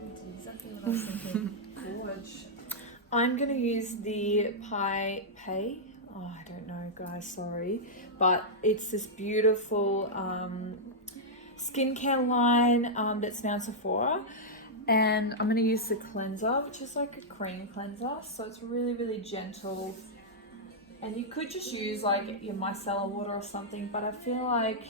That's exactly what I was thinking. Gorge. I'm going to use the Pay. Oh, I don't know, guys, sorry. But it's this beautiful skincare line that's now Sephora. And I'm going to use the cleanser, which is like a cream cleanser. So it's really, really gentle. And you could just use like your micellar water or something. But I feel like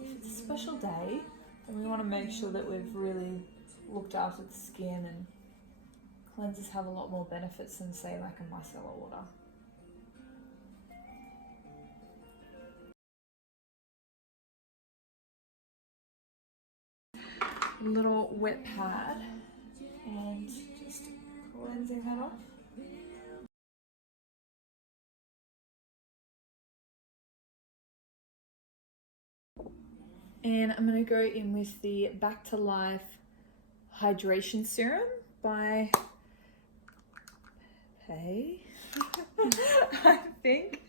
if it's a special day, then we want to make sure that we've really looked after the skin, and cleansers have a lot more benefits than, say, like a micellar water. A little wet pad and just cleansing that off. And I'm going to go in with the Back to Life Hydration Serum by Pay, I think.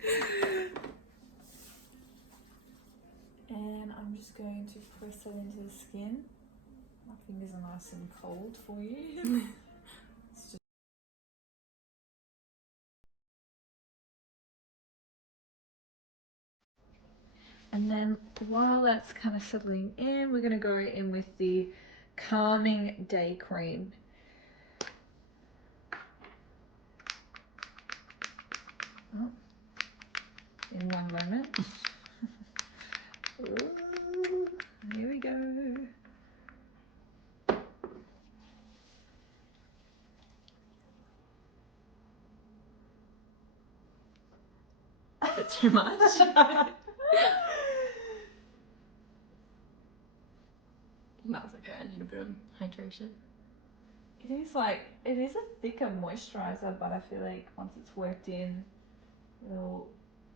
And I'm just going to press that into the skin. My fingers are nice and cold for you. And then while that's kind of settling in, we're going to go in with the Calming Day Cream. Oh, in one moment. Ooh, here we go. Bit too much. That's okay, I need a bit of hydration. It is a thicker moisturizer, but I feel like once it's worked in, it'll...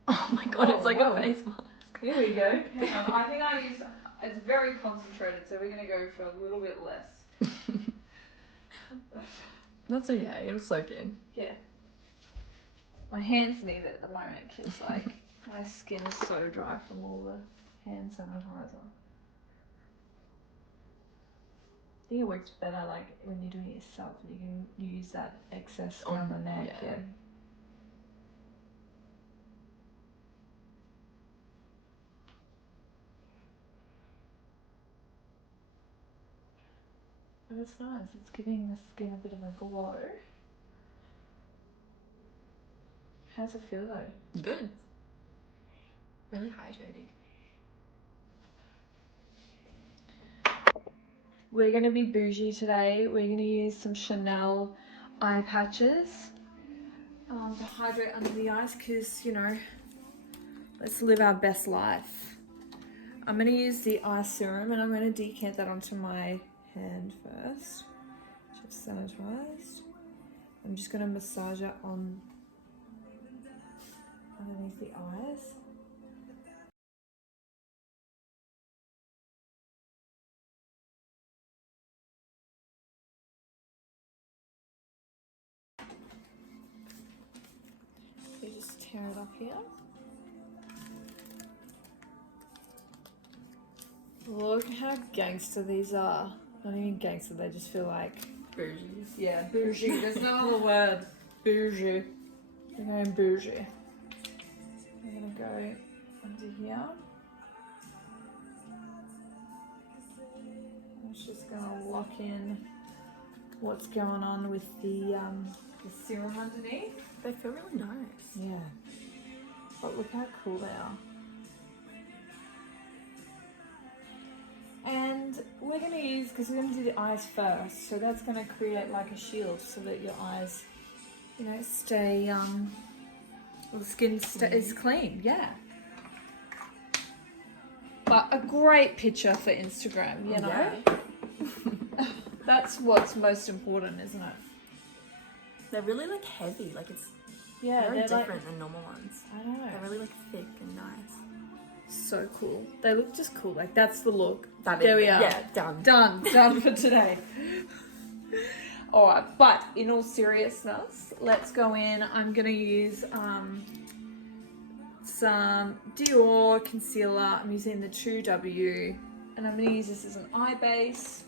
Oh my god, it's like a face mask. Here we go. Hang on. I think I used, it's very concentrated, so we're going to go for a little bit less. That's okay, it'll soak in. Yeah. My hands need it at the moment because like my skin is so dry from all the hand sanitizer. I think it works better like when you're doing it yourself, you can use that excess on the neck. Yeah. But it's nice, it's giving the skin a bit of a glow. How's it feel though? Good. Really hydrating. We're going to be bougie today. We're going to use some Chanel eye patches to hydrate under the eyes because, you know, let's live our best life. I'm going to use the eye serum and I'm going to decant that onto my hand first. Just sanitized. I'm just going to massage it on underneath the eyes. You just tear it up here. Look how gangster these are. Not even gangster, they just feel like Bougie. yeah, bougie. There's no other word. Bougie. We're going bougie. I'm gonna go under here. It's just gonna lock in what's going on with the serum underneath. They feel really nice. Yeah. But look how cool they are. And we're going to use, because we're going to do the eyes first, so that's going to create like a shield so that your eyes, you know, stay, the skin is clean, yeah. But a great picture for Instagram, you know? Yeah. That's what's most important, isn't it? They're really like heavy, like it's very different like, than normal ones. I know. They're really like thick and nice. So cool. They look just cool. Like that's the look. There we are. Yeah, done. Done for today. All right, but in all seriousness, let's go in. I'm gonna use some Dior concealer. I'm using the 2W, and I'm gonna use this as an eye base.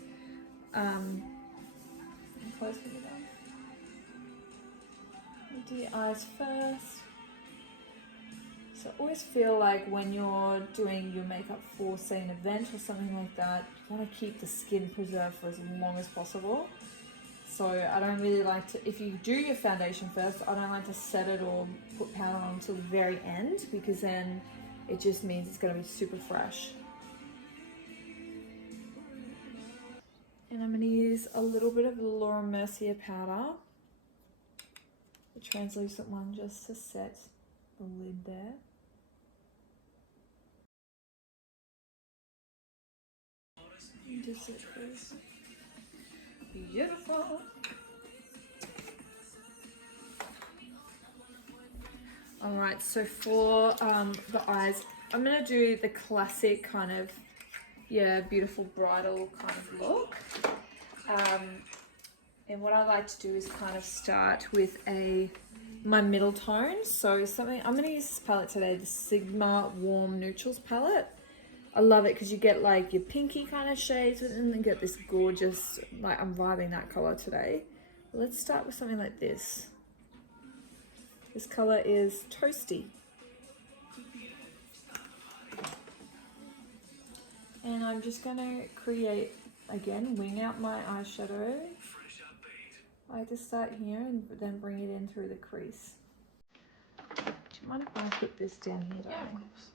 close when you're done. You do your eyes first. So I always feel like when you're doing your makeup for, say, an event or something like that, you want to keep the skin preserved for as long as possible. So I don't really like to, if you do your foundation first, I don't like to set it or put powder on until the very end, because then it just means it's going to be super fresh. And I'm going to use a little bit of Laura Mercier powder, the translucent one, just to set the lid there. Just it goes. Beautiful. All right, so for the eyes, I'm gonna do the classic kind of, yeah, beautiful bridal kind of look. And what I like to do is kind of start with my middle tone. So something, I'm gonna use this palette today, the Sigma Warm Neutrals palette. I love it because you get like your pinky kind of shades and then get this gorgeous, like I'm vibing that color today. Let's start with something like this. This color is Toasty. And I'm just gonna create, again, wing out my eyeshadow. I like to start here and then bring it in through the crease. Do you mind if I put this down here, darling? Yeah, of course.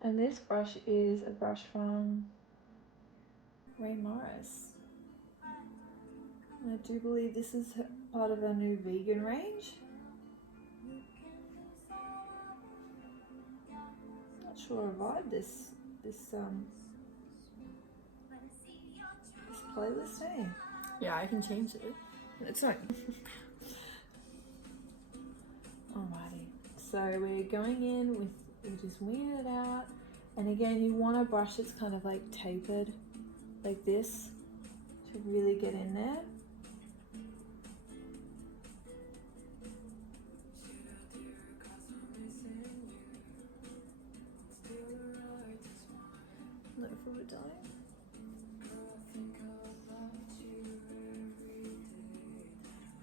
And this brush is a brush from Ray Morris. And I do believe this is part of our new vegan range. Not sure I vibe this playlist, eh? Yeah, I can change it. It's not. Alrighty. So we're going in with, we're just winging it out. And again, you want a brush that's kind of like tapered, like this, to really get in there. Look for the dye.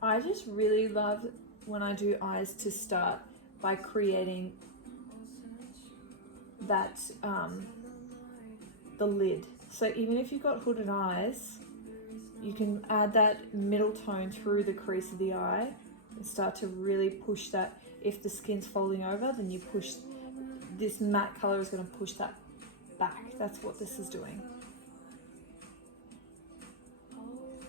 I just really love when I do eyes to start by creating that the lid. So even if you've got hooded eyes, you can add that middle tone through the crease of the eye and start to really push that. If the skin's folding over, then you push, this matte color is going to push that back. That's what this is doing.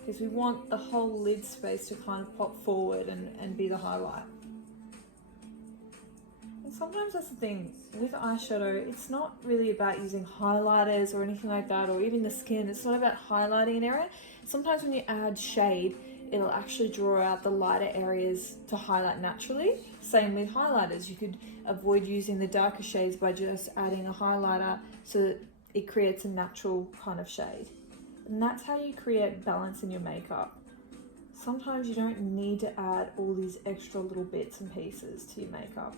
Because we want the whole lid space to kind of pop forward and be the highlight. And sometimes that's the thing with eyeshadow, it's not really about using highlighters or anything like that, or even the skin. It's not about highlighting an area. Sometimes when you add shade, it'll actually draw out the lighter areas to highlight naturally. Same with highlighters. You could avoid using the darker shades by just adding a highlighter so that it creates a natural kind of shade. And that's how you create balance in your makeup. Sometimes you don't need to add all these extra little bits and pieces to your makeup.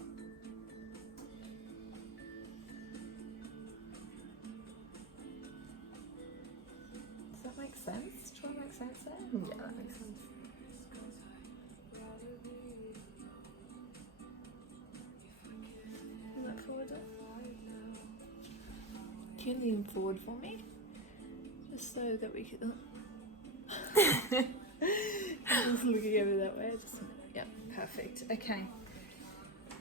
Does that make sense? Does that make sense there? Yeah, that makes sense. Look forward. Can you lean forward for me? Just so that we can. I'm just looking over that way. Yep, perfect. Okay.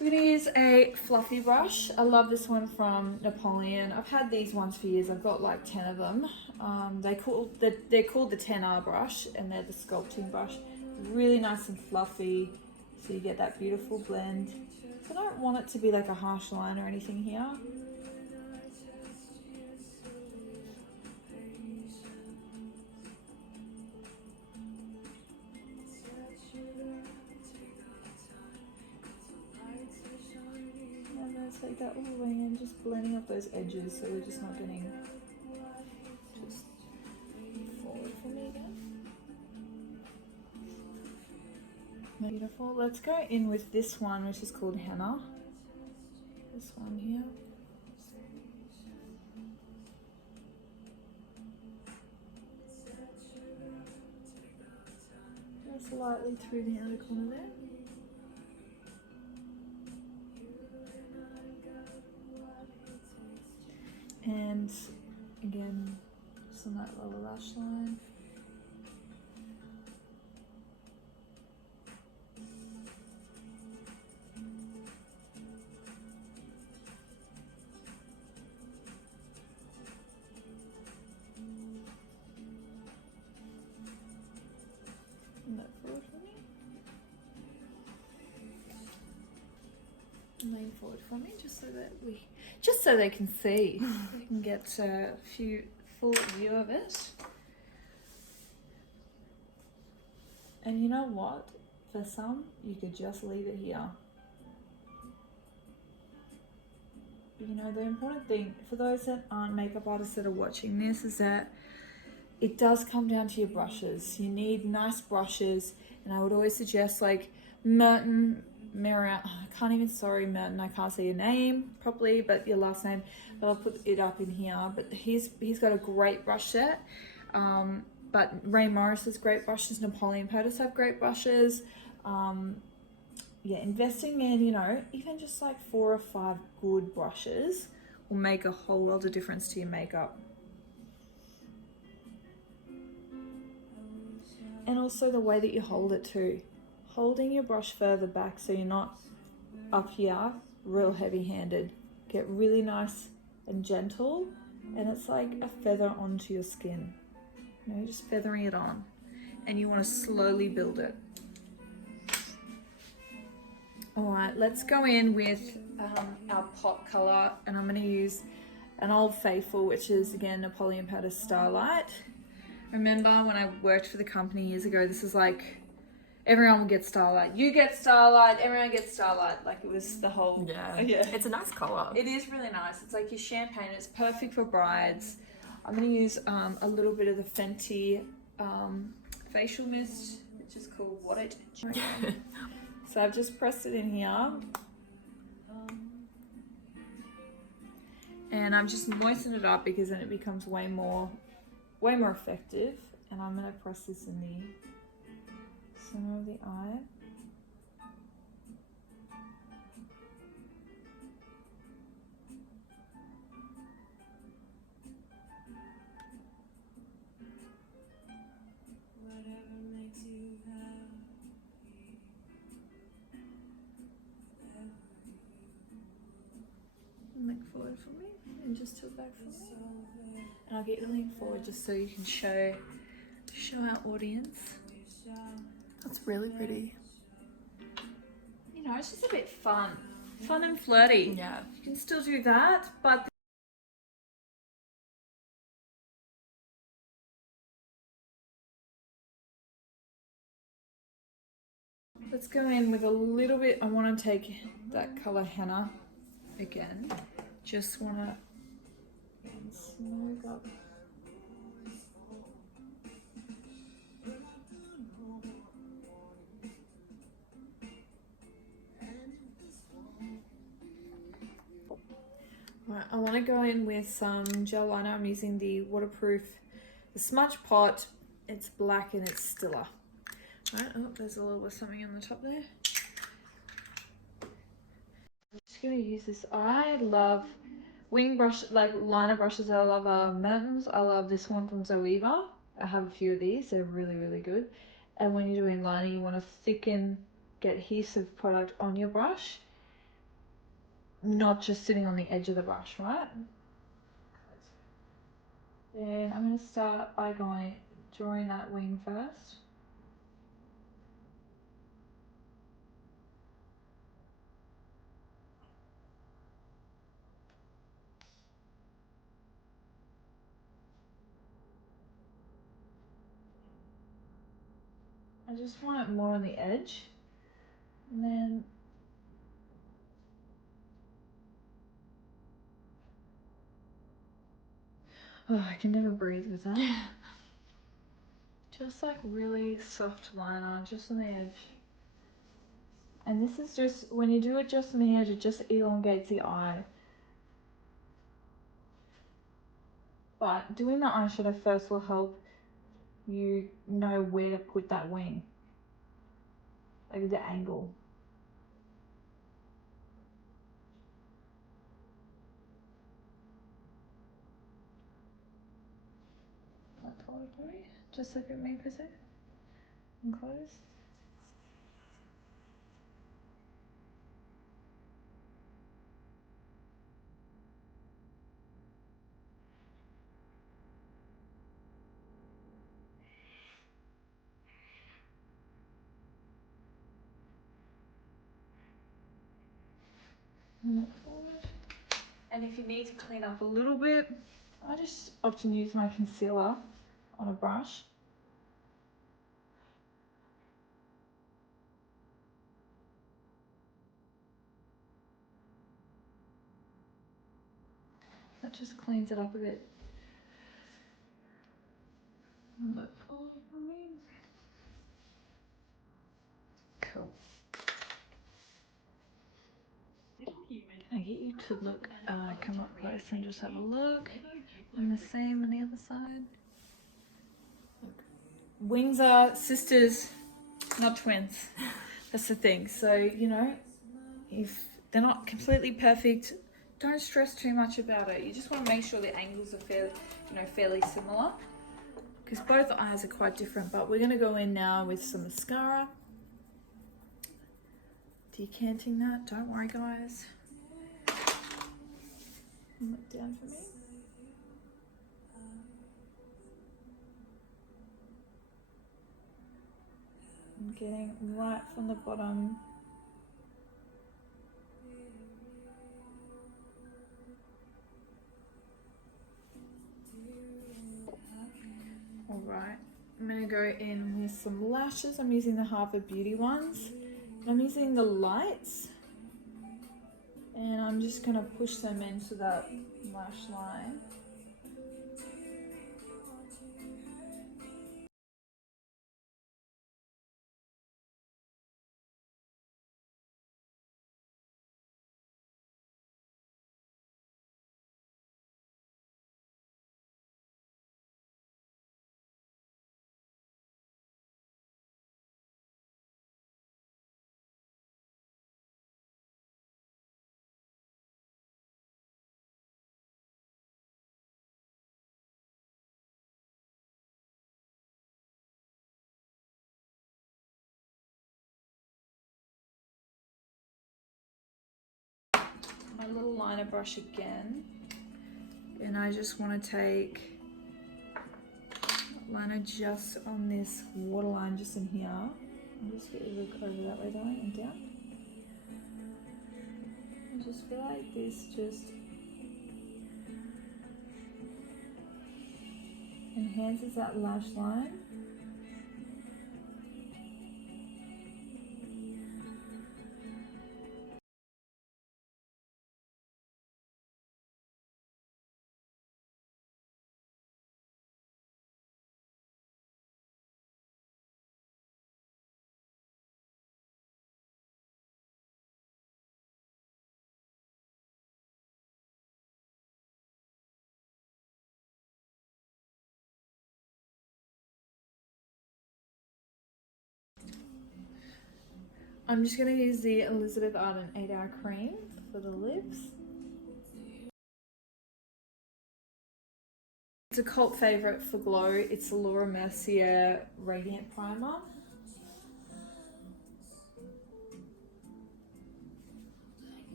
We're going to use a fluffy brush. I love this one from Napoleon. I've had these ones for years. I've got like 10 of them. They're called the 10R brush, and they're the sculpting brush. Really nice and fluffy, so you get that beautiful blend. I don't want it to be like a harsh line or anything here. Take that all the way in, just blending up those edges so we're just not getting just forward for me again. Beautiful. Let's go in with this one, which is called Henna. This one here. Just lightly through the outer corner there. And again, just on that lower lash line. And that forward for me. Lean forward for me, just so they can see. They can get a full view of it. And you know what? For some, you could just leave it here. But you know, the important thing for those that aren't makeup artists that are watching this is that it does come down to your brushes. You need nice brushes, and I would always suggest like Merton, Merton, I can't say your name properly, but your last name, but I'll put it up in here. But he's got a great brush set. But Ray Morris has great brushes, Napoleon Potus have great brushes. Yeah, investing in, you know, even just like 4 or 5 good brushes will make a whole world of difference to your makeup. And also the way that you hold it too. Holding your brush further back so you're not up here, real heavy-handed. Get really nice and gentle, and it's like a feather onto your skin. You know, just feathering it on. And you want to slowly build it. All right, let's go in with our pot color, and I'm going to use an Old Faithful, which is again Napoleon Powder Starlight. Remember when I worked for the company years ago, this is like everyone will get Starlight. You get Starlight, everyone gets Starlight. Like it was the whole... Yeah. Yeah. It's a nice colour. It is really nice. It's like your champagne. It's perfect for brides. I'm going to use a little bit of the Fenty facial mist, which is called What It. So I've just pressed it in here. And I've just moistened it up because then it becomes way more effective. And I'm going to press this in the center of the eye. Lean forward for me and just tilt back for me. And I'll get you to lean forward just so you can show our audience. That's really pretty. You know, it's just a bit fun and flirty. Yeah. You can still do that, but let's go in with a little bit. I want to take that color Henna again. Just want to smooth up. Right, I want to go in with some gel liner. I'm using the waterproof, the Smudge Pot. It's black and it's stiller. Right, oh, there's a little bit of something on the top there. I'm just going to use this. I love wing brush, like liner brushes. I love Mertens. I love this one from Zoeva. I have a few of these. They're really, really good. And when you're doing liner, you want to thicken, get adhesive product on your brush, not just sitting on the edge of the brush, right? Then I'm going to start by drawing that wing first. I just want it more on the edge. And then oh, I can never breathe with that. Just like really soft liner, just on the edge. And this is just, when you do it just on the edge, it just elongates the eye. But doing the eyeshadow first will help you know where to put that wing. Like the angle. That's all for me. Just look at me for a sec. And close. And if you need to clean up a little bit, I just often use my concealer on a brush. That just cleans it up a bit. Look all for me. Cool. Can I get you to look, come up close and just have a look? And the same on the other side. Wings are sisters, not twins. That's the thing. So, you know, if they're not completely perfect, don't stress too much about it. You just want to make sure the angles are fairly similar, because both eyes are quite different. But we're going to go in now with some mascara. Decanting that. Don't worry, guys. Look down for me. I'm getting right from the bottom. Alright, I'm going to go in with some lashes. I'm using the Harvard Beauty ones. I'm using the lights. And I'm just going to push them into that lash line. My little liner brush again. And I just want to take liner just on this waterline just in here. I'll just get you look over that way, darling, and down. I just feel like this just enhances that lash line. I'm just going to use the Elizabeth Arden 8-Hour Cream for the lips. It's a cult favourite for Glow. It's the Laura Mercier Radiant Primer.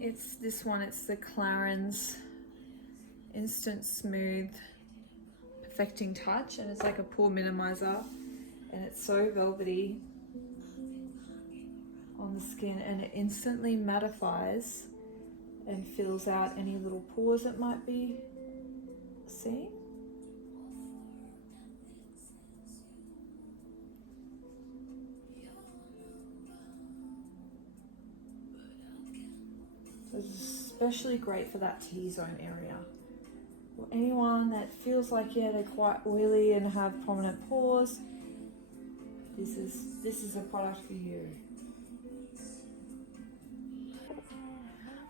It's this one, it's the Clarins Instant Smooth Perfecting Touch, and it's like a pore minimizer, and it's so velvety on the skin, and it instantly mattifies and fills out any little pores it might be seen. So it's especially great for that T-zone area or anyone that feels like, yeah, they're quite oily and have prominent pores, this is a product for you.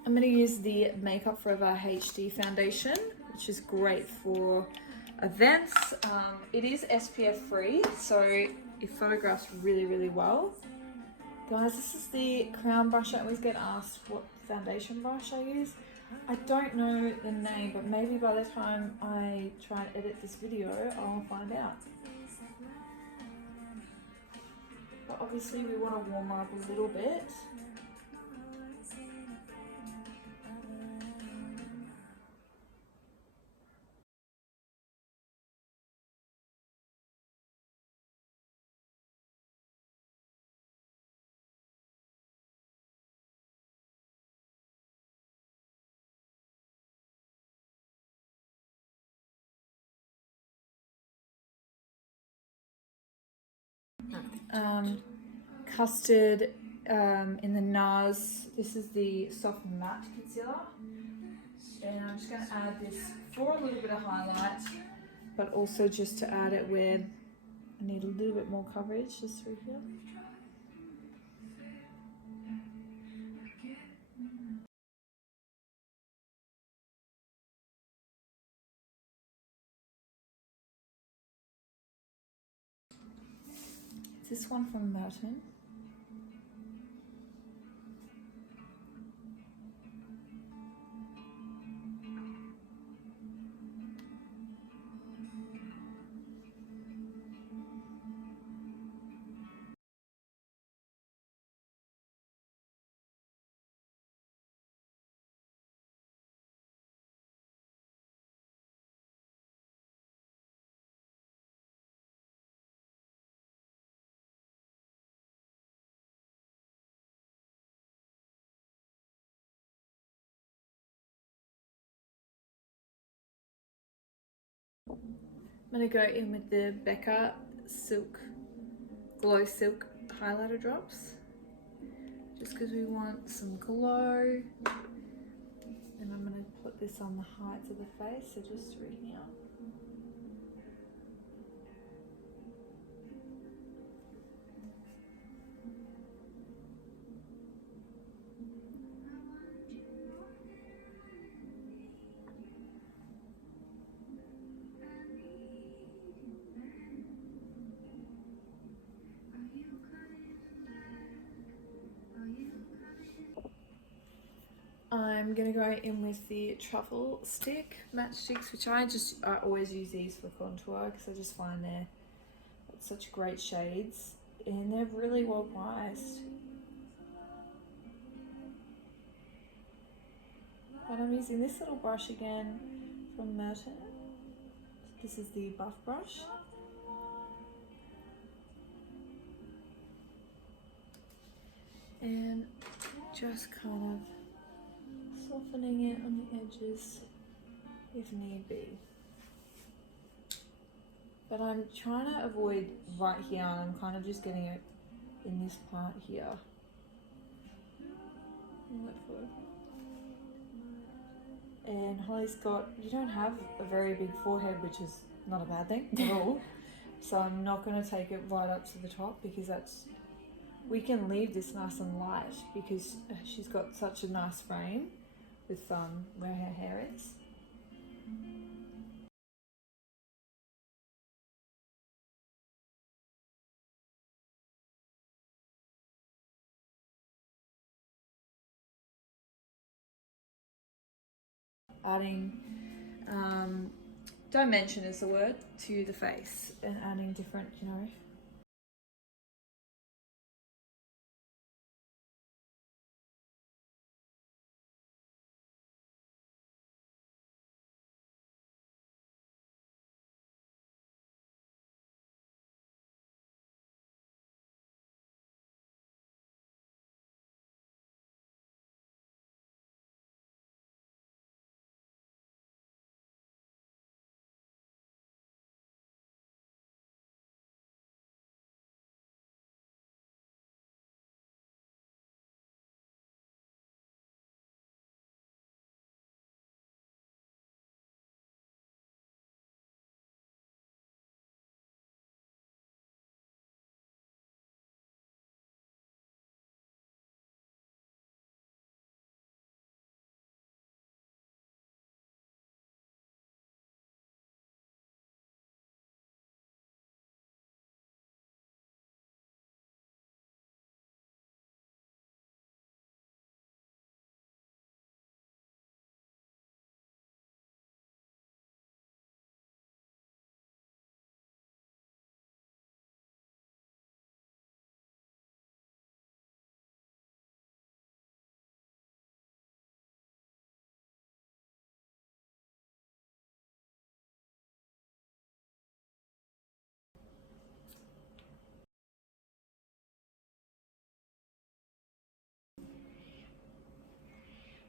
I'm going to use the Makeup Forever HD foundation, which is great for events. It is SPF free, so it photographs really, really well. Guys, this is the crown brush. I always get asked what foundation brush I use. I don't know the name, but maybe by the time I try and edit this video, I'll find out. But obviously we want to warm up a little bit. Custard in the NARS. This is the soft matte concealer, and I'm just going to add this for a little bit of highlight, but also just to add it where I need a little bit more coverage, just through here. This one from Merton. I'm going to go in with the Becca Glow Silk highlighter drops, just because we want some glow. And I'm going to put this on the heights of the face, so just through here. I'm going to go in with the truffle stick matchsticks, which I always use these for contour because I just find they're such great shades and they're really well priced. But I'm using this little brush again from Merton. This is the buff brush. And just kind of softening it on the edges if need be. But I'm trying to avoid right here, and I'm kind of just getting it in this part here. And Holly's got, you don't have a very big forehead, which is not a bad thing at all. So I'm not going to take it right up to the top because we can leave this nice and light because she's got such a nice frame with where her hair is. Adding dimension is the word to the face and adding different,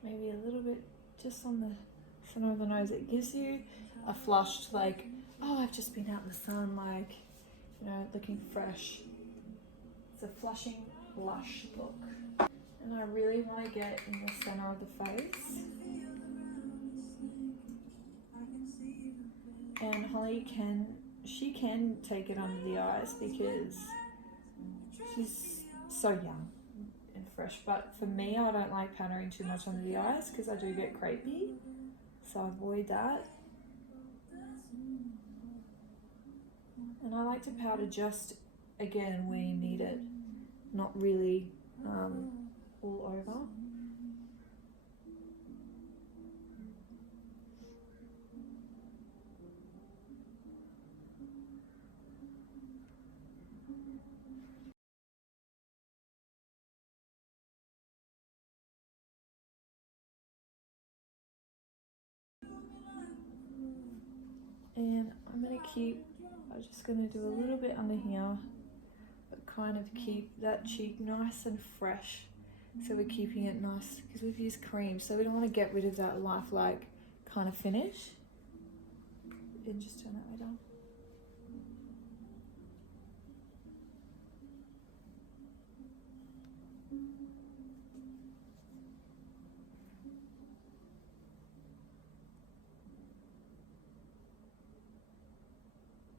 maybe a little bit just on the center of the nose. It gives you a flushed, like, oh, I've just been out in the sun, like, you know, looking fresh. It's a flushing blush look. And I really want to get in the center of the face. And Holly she can take it under the eyes because she's so young and fresh. But for me, I don't like powdering too much under the eyes because I do get crepey. So I avoid that. And I like to powder just, again, where you need it. Not really all over. And I'm just going to do a little bit under here, but kind of keep that cheek nice and fresh. So we're keeping it nice because we've used cream, so we don't want to get rid of that lifelike kind of finish. And just turn that way down.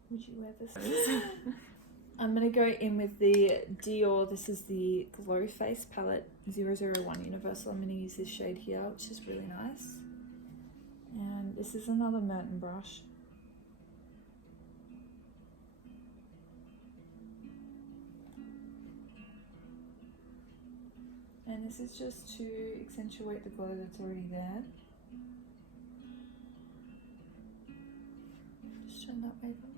Would you wear this? I'm going to go in with the Dior, this is the Glow Face palette 001 Universal. I'm going to use this shade here, which is really nice. And this is another Merton brush. And this is just to accentuate the glow that's already there. Just turn that way for me.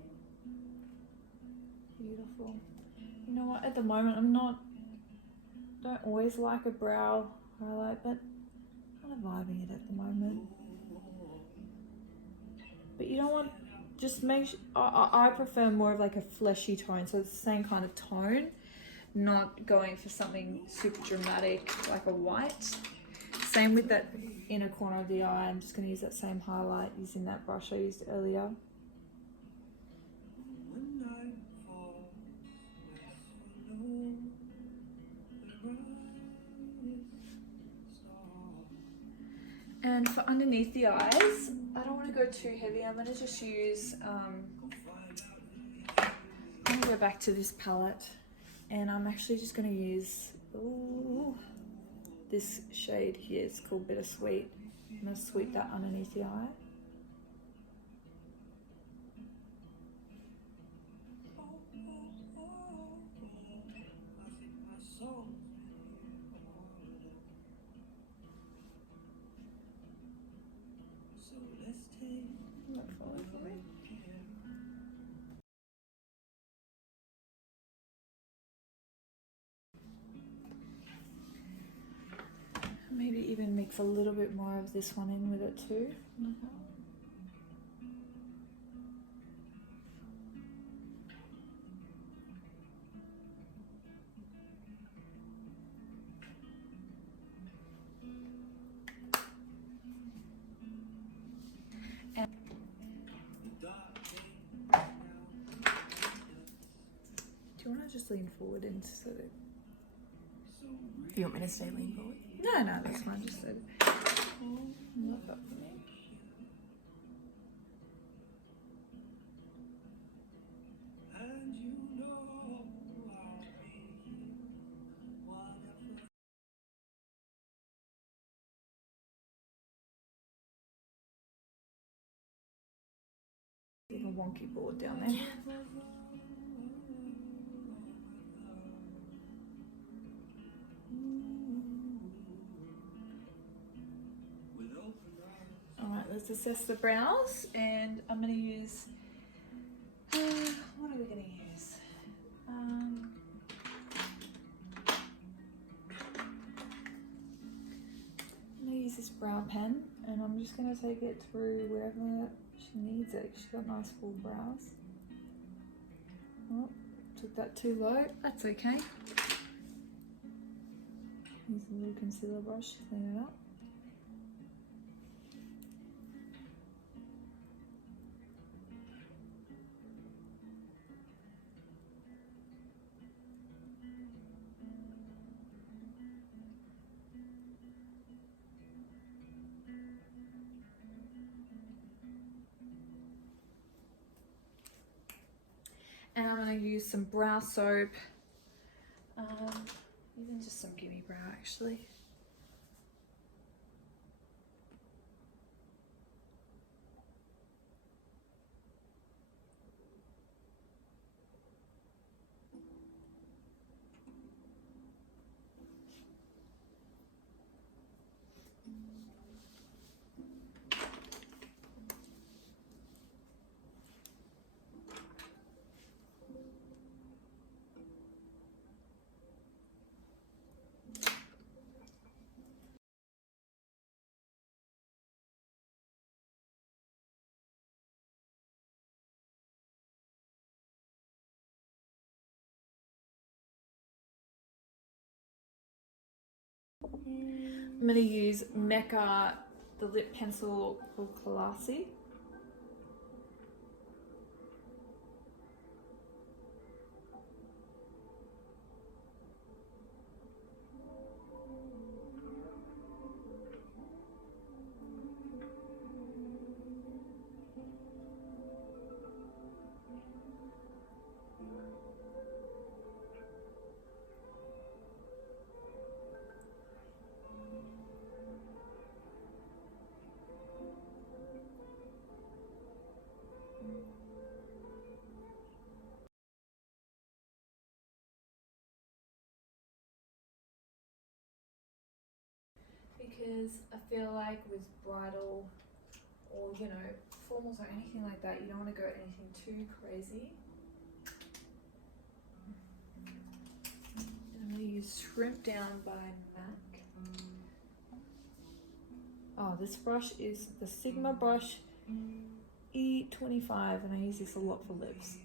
Beautiful. You know what, at the moment don't always like a brow highlight, but I'm kind of vibing it at the moment. But you don't want, just make sure, I prefer more of like a fleshy tone, so it's the same kind of tone, not going for something super dramatic like a white. Same with that inner corner of the eye. I'm just going to use that same highlight using that brush I used earlier. And for underneath the eyes, I don't want to go too heavy. I'm going to just use, I'm going to go back to this palette, and I'm actually just going to use this shade here. It's called Bittersweet. I'm going to sweep that underneath the eye. Maybe even mix a little bit more of this one in with it too. And do you want to just lean forward and so that... You want me to stay lean forward? No, that's fine. Just so not that for me. Like a wonky board down there. Alright, let's assess the brows, and I'm going to use, what are we going to use? I'm going to use this brow pen, and I'm just going to take it through wherever she needs it. She's got nice full brows. Oh, took that too low. That's okay. Use a little concealer brush to clean it up. to use some brow soap, even just some Gimme Brow actually. I'm going to use Mecca, the lip pencil called Classy. Because I feel like with bridal or, you know, formals or anything like that, you don't want to go anything too crazy. And I'm going to use Shrimp Down by MAC. Oh, this brush is the Sigma brush E25, and I use this a lot for lips.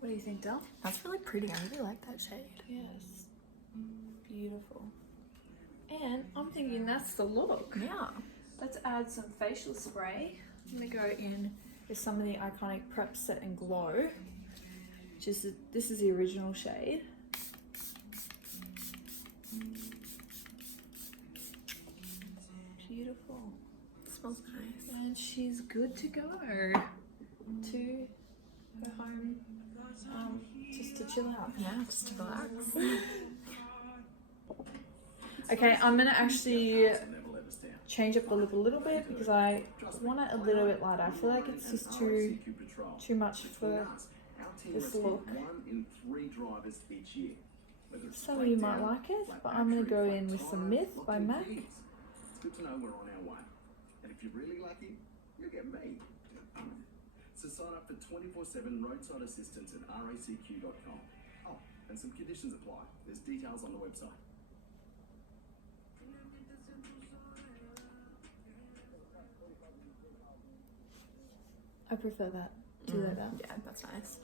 What do you think, Del? That's really pretty. I really like that shade. Yes. Beautiful. And I'm thinking that's the look. Yeah. Let's add some facial spray. I'm going to go in with some of the iconic Prep Set and Glow. This is the original shade. Beautiful. It smells nice. And she's good to go to her home, just to chill out. Yeah, just to relax. Okay, I'm gonna actually change up the lip a little bit because I want it a little bit lighter. I feel like it's just too much for this look. Some of you might like it, but I'm gonna go in with some Myth by MAC. It's good to know we're on our way. And if you're really lucky, you'll get me. So sign up for 24/7 roadside assistance at racq.com. Oh, and some conditions apply. There's details on the website. I prefer that. Do you like that? Yeah, that's nice.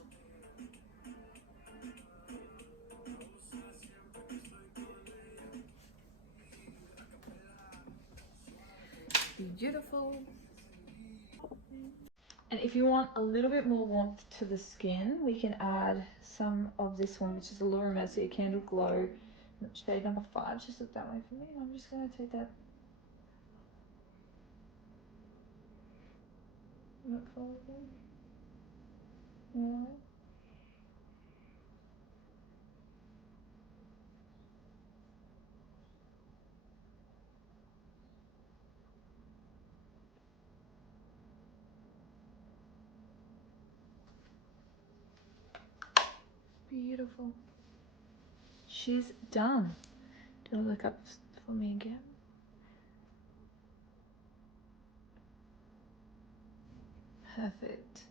Beautiful. And if you want a little bit more warmth to the skin, we can add some of this one, which is a Laura Mercier Candle Glow, shade number 5. Just look that way for me. And I'm just going to take that. Look forward. Yeah. Beautiful. She's done. Do a look up for me again. Perfect.